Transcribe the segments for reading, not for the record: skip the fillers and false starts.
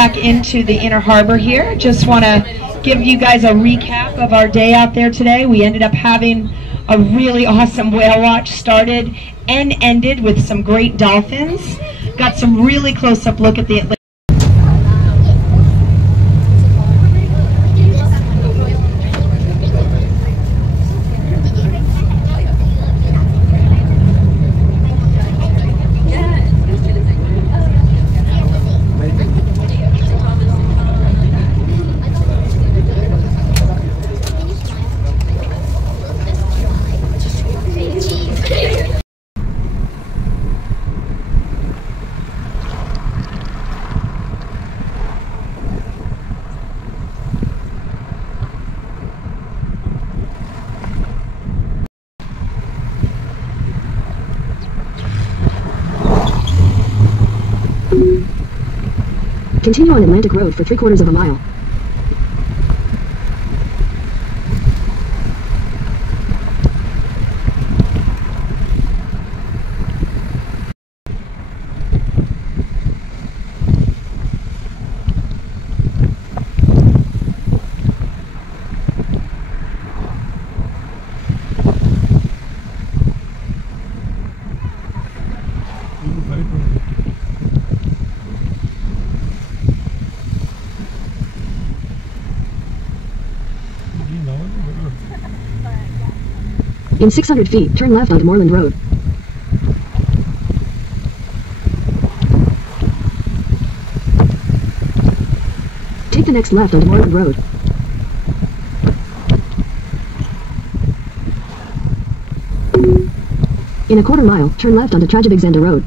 back into the inner harbor here. Just want to give you guys a recap of our day out there today. We ended up having a really awesome whale watch. Started and ended with some great dolphins. Got some really close-up look at the Atlantic. Continue on Atlantic Road for 3/4 of a mile. In 600 feet, turn left onto Moreland Road. Take the next left onto Moreland Road. In a 1/4 mile, turn left onto Trajabigzanda Road.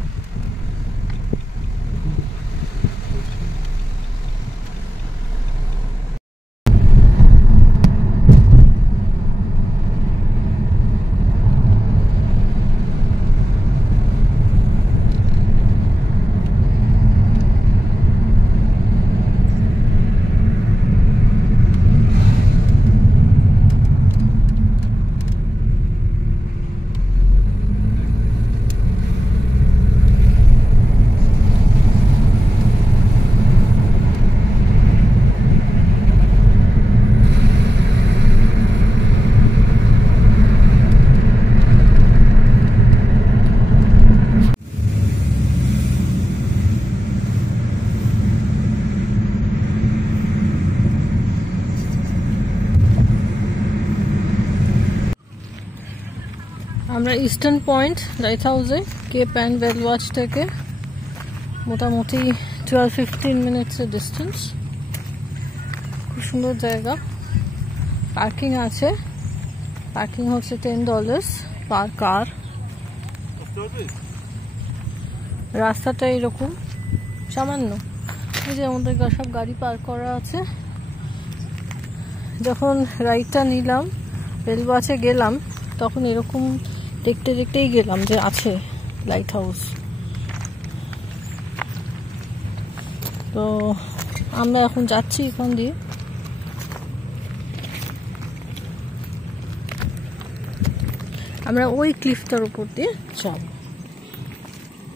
আমরা eastern point light হাউসে Cape and well watch থেকে মোটামুটি 12-15 মিনিটসের ডিস্টেন্স। খুব সুন্দর জায়গা, পার্কিং আছে। পার্কিং হচ্ছে $10 পার কার। রাস্তাটা এরকম সামান্য, এই যে আমাদের সব গাড়ি পার্ক করা আছে। যখন রাইডটা নিলাম ওয়েল ওয়াচে গেলাম তখন এরকম দেখতে দেখতেই গেলাম যে আছে লাইট হাউস। তো আমরা এখন যাচ্ছি এখান দিয়ে। আমরা ওই ক্লিফটার উপর দিয়ে যাব।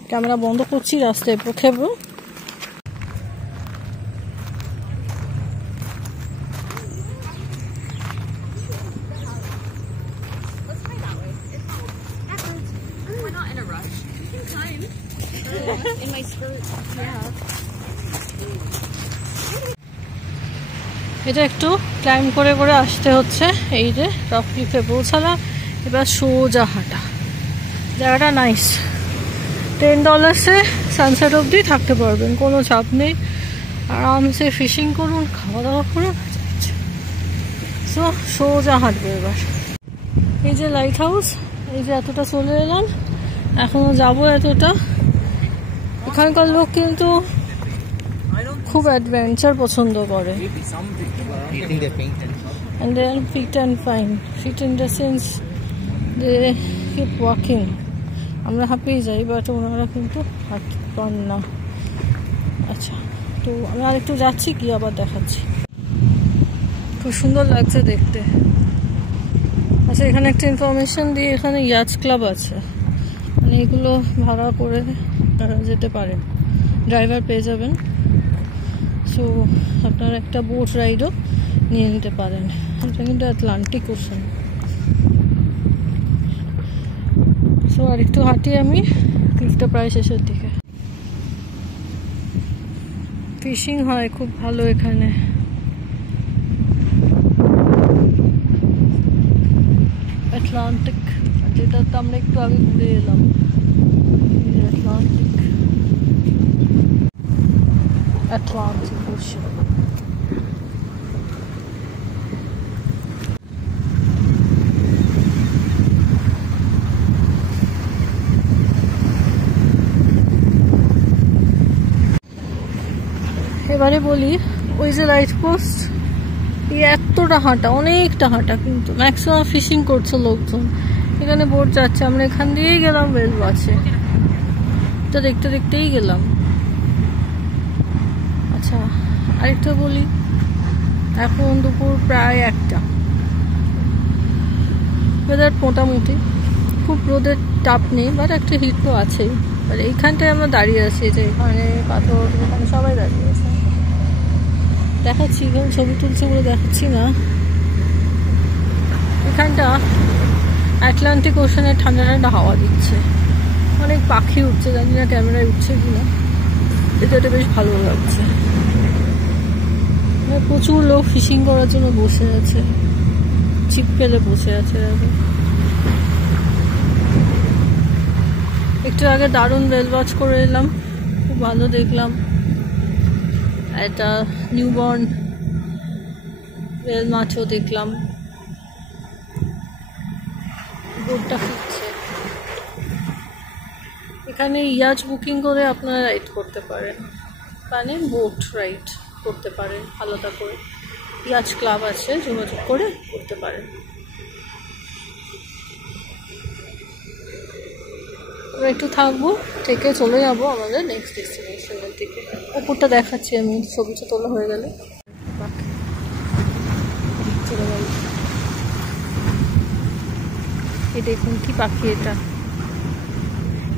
ক্যামেরা বন্ধ করছি, রাস্তায় খেবো। In my skirt, yeah. এটা একটু ক্লাইম করে করে আসতে হচ্ছে। এই যে রক ক্লিফে পৌঁছালাম, এবার সোজা হাঁটা। জায়গাটা নাইস। $10 সানসেট অবধি থাকতে পারবেন, কোনো চাপ নেই। আরামসে ফিশিং করুন, খাওয়া দাওয়া করুন। সো সোজা হাঁটবো এবার। এই যে লাইট হাউস, এই যে এতটা চলে এলাম, এখনো যাবো এতটা। এখানকার লোক কিন্তু খুব অ্যাডভেঞ্চার পছন্দ করে। And they are fit and fine. Fit in the sense they keep walking. আমরা হাঁপিয়ে যাই, বাট ওনারা কিন্তু হাঁটতে পান না। আচ্ছা, তো আমি আর একটু যাচ্ছি, কি আবার দেখাচ্ছি। খুব সুন্দর লাগছে দেখতে। আচ্ছা, এখানে একটা ইনফরমেশন দিয়ে, এখানে ইয়াচ ক্লাব আছে, মানে এগুলো ভাড়া করে যেতে পারেন, ড্রাইভার পেয়ে যাবেন। সো আপনারা একটা বোট রাইডও নিয়ে নিতে পারেন। এটা কিন্তু আটলান্টিক ওশান। সো আর একটু হাঁটি আমি, ক্লিফটা প্রায় শেষের দিকে। ফিশিং হয় খুব ভালো এখানে। আটলান্টিক, যেটা তো আমরা একটু আগে ঘুরে এলাম, আটলান্টিক ওশান। এবারে বলি, ওই যে লাইট পোস্ট, এই এতটা হাঁটা, অনেকটা হাঁটা, কিন্তু ম্যাক্সিমাম ফিশিং করছে লোকজন। এখানে বোট যাচ্ছে, আমরা এখান দিয়েই গেলাম ওয়েল ওয়াচে, এটা দেখতে দেখতেই গেলাম। আচ্ছা আরেকটা বলি, এখন দুপুর প্রায় 1টা, ওয়েদার মোটামুটি খুব রোদের তাপ নেই, বাট একটা হিট তো আছেই। আর এইখানটায় আমরা দাঁড়িয়ে আছি, যে এখানে পাথর, এখানে সবাই দাঁড়িয়ে আছে। দেখাচ্ছি, এখানে ছবি তুলছে বলে দেখাচ্ছি না। এখানটা আটলান্টিক ওশানের ঠান্ডা ঠান্ডা হাওয়া দিচ্ছে, অনেক পাখি উঠছে, জানি না ক্যামেরায় উঠছে কিনা, এটা বেশ ভালো লাগছে। প্রচুর লোক ফিশিং করার জন্য বসে আছে, ছিপ ফেলে বসে আছে। একটু আগে দারুণ ওয়েল ওয়াচ করে এলাম, খুব ভালো দেখলাম। একটা নিউবর্ন ওয়েল মাছও দেখলাম, বোটটা ফিরছে। এখানে ইয়াচ বুকিং করে আপনারা রাইড করতে পারেন, মানে বোট রাইড করতে পারেন আলাদা করে। ইয়াচ ক্লাব আছে, যোগাযোগ করে করতে পারেন। আমরা একটু থাকবো, থেকে চলে যাবো আমাদের নেক্সট ডেস্টিনেশনের দিকে। উপরটা দেখাচ্ছি আমি, ছবিটা তোলা হয়ে গেলে। চলে গেল, এই দেখুন কি পাখি এটা।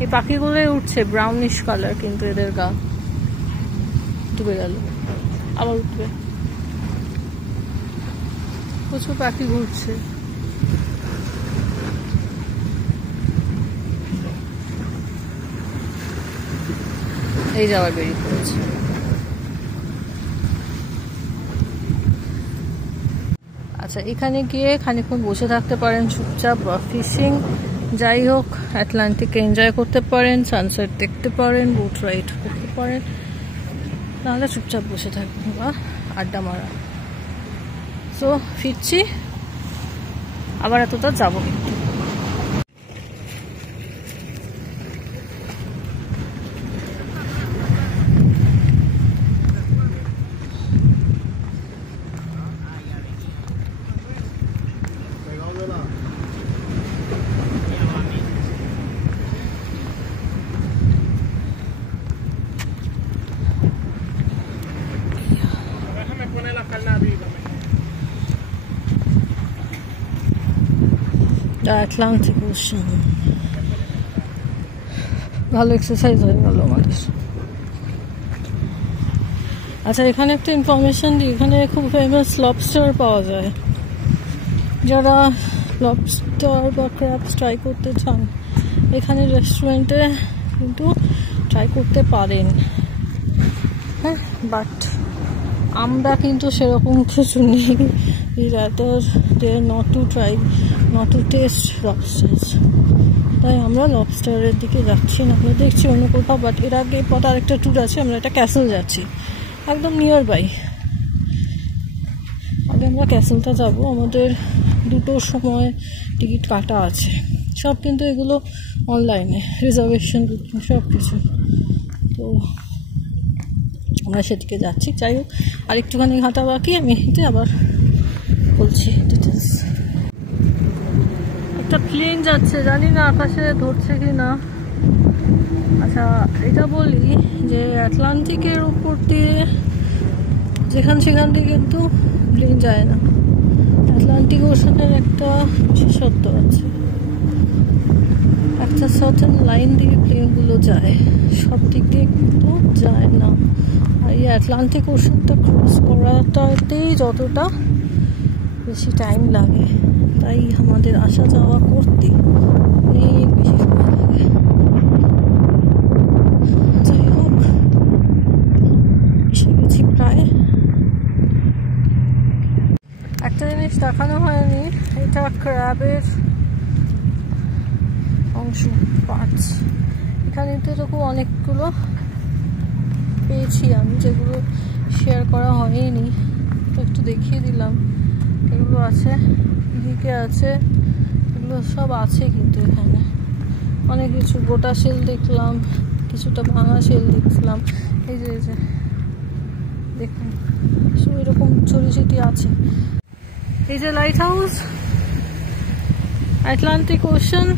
এই পাখিগুলোই উঠছে, ব্রাউনিশ কালার, কিন্তু এদের গা ডুবে গেল, আবার উঠবে। প্রচুর পাখি ঘুরছে। এই যাওয়ার বেরিয়ে পড়েছে। আচ্ছা, এখানে গিয়ে খানিকক্ষণ বসে থাকতে পারেন চুপচাপ, বা ফিশিং যাই হোক আটলান্টিক এনজয় করতে পারেন, সানসেট দেখতে পারেন, বোট রাইড করতে পারেন, নাহলে চুপচাপ বসে থাকবেন বা আড্ডা মারা। সো ফিরছি, আবার এতটা যাবো কিন্তু। আটলান্টিক ওশান, ভালো এক্সারসাইজ হয়ে গেল আমাদের। আচ্ছা, এখানে একটা ইনফরমেশন দিই, এখানে খুব ফেমাস লবস্টার পাওয়া যায়। যারা লবস্টার বা ক্র্যাবস ট্রাই করতে চান, এখানে রেস্টুরেন্টে কিন্তু ট্রাই করতে পারেন। হ্যাঁ, বাট আমরা কিন্তু সেরকম কিছু নেই, নট টু টেস্ট লবস্টার্স, তাই আমরা লবস্টারের দিকে যাচ্ছি না। আমরা দেখছি অন্য কোথাও, বাট এর আগে পথ আরেকটা ট্যুর আছে, আমরা একটা ক্যাসেল যাচ্ছি, একদম নিয়ার বাই। আগে আমরা ক্যাসেলটা যাব, আমাদের 2টোর সময় টিকিট কাটা আছে সব, কিন্তু এগুলো অনলাইনে রিজার্ভেশন বুকিং সব কিছু, তো আমরা সেদিকে যাচ্ছি। যাই হোক, আর একটুখানি হাঁটা বাকি, আমি হেঁটে আবার বলছি ডিটেলস। একটা প্লেন যাচ্ছে, জানি না আকাশে ধরছে কি না। আচ্ছা, এটা বলি যে আটলান্টিকের উপর দিয়ে সেখান দিয়ে কিন্তু প্লেন যায় না। আটলান্টিক ওশানের একটা বিশেষত্ব আছে, একটা সার্টেন লাইন দিয়ে প্লেনগুলো যায়, সব দিক দিয়ে কিন্তু যায় না। এই আটলান্টিক ওশানটা ক্রস করাটাতেই যতটা বেশি টাইম লাগে, তাই আমাদের আসা যাওয়া করতে অনেক বেশি সময় লাগে। যাই হোক, এসে গেছি প্রায়। একটা জিনিস দেখানো হয়নি, এটা ক্র্যাবের অংশ, পার্টস। এখানে তো এরকম অনেকগুলো পেয়েছি আমি, যেগুলো শেয়ার করা হয়নি, তো একটু দেখিয়ে দিলাম। এগুলো আছে, এদিকে আছে, এগুলো সব আছে। কিন্তু এখানে অনেক কিছু, গোটা শেল দেখলাম, কিছুটা ভাঙা শেল দেখলাম। এই যে দেখুন, সব এরকম ছড়িয়ে আছে। এই যে light house, Atlantic ocean.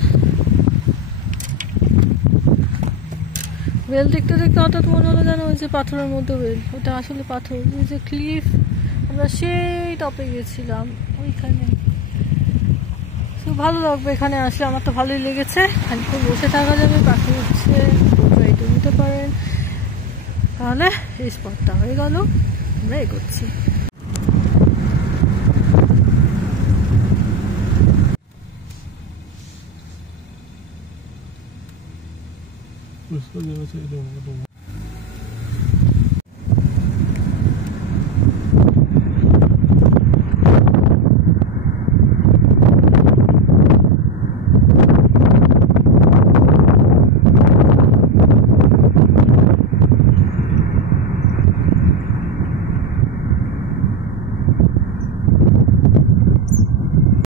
Well দেখতে দেখতে হঠাৎ মনে হলো যেন ওই যে পাথরের মধ্যে ওয়েল, ওটা আসলে পাথর। ওই যে ক্লিফ, আমরা সেই টপে গেছিলাম ওইখানে। খুব ভালো লাগবে এখানে আসলে, আমার তো ভালোই লেগেছে। খানিকক্ষণ বসে থাকা যাবে, পাখি হচ্ছে, রাইডও নিতে পারেন। তাহলে এই স্পটটা হয়ে গেল, আমরা এগোচ্ছি। उसको जरा से